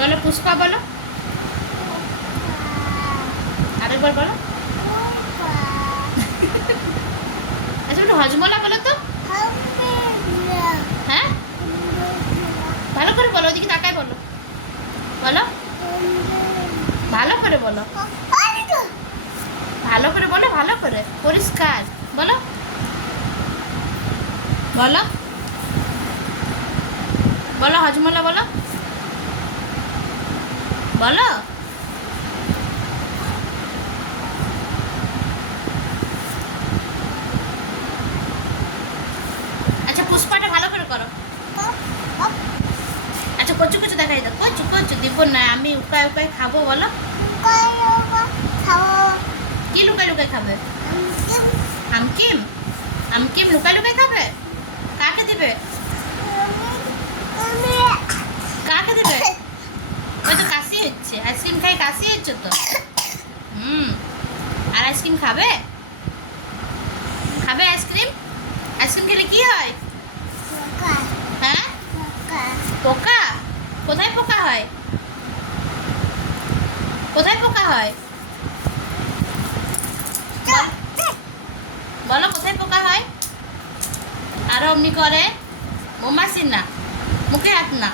বলো পুষ্পা বলো, আরেকবার বলো। আচ্ছা একটু হজমলা বলো তো। হ্যাঁ ভালো করে বলো, ওদিকে তাকায় বলো, বলো ভালো করে বলো, ভালো করে বলো, ভালো করে পরিষ্কার বলো, বলো বলো হজমলা বলো, বলো। আচ্ছা পুষ্পাটা ভালো করে করো। আচ্ছা কচু কচু দেখাই দাও, কচু কচু দিব না আমি, উকায় উকায় খাবো বলো। কি লুকায় লুকায় খাবে? আমকিম, আমকিম লুকায় লুকায় খাবে? কাকে দিবে? কাকে দিবে? ওই তো কাশি হচ্ছে, আইসক্রিম খাই কাশি হচ্ছে তো। আর আইসক্রিম খাবে? খাবে আইসক্রিম? আইসক্রিম খেলে কি হয়? হ্যাঁ পোকা? কোথায় পোকা হয়? কোথায় পোকা হয় বলো, কোথায় পোকা হয়? আরো অমনি করে, মৌমাছি না, মুখে হাত না।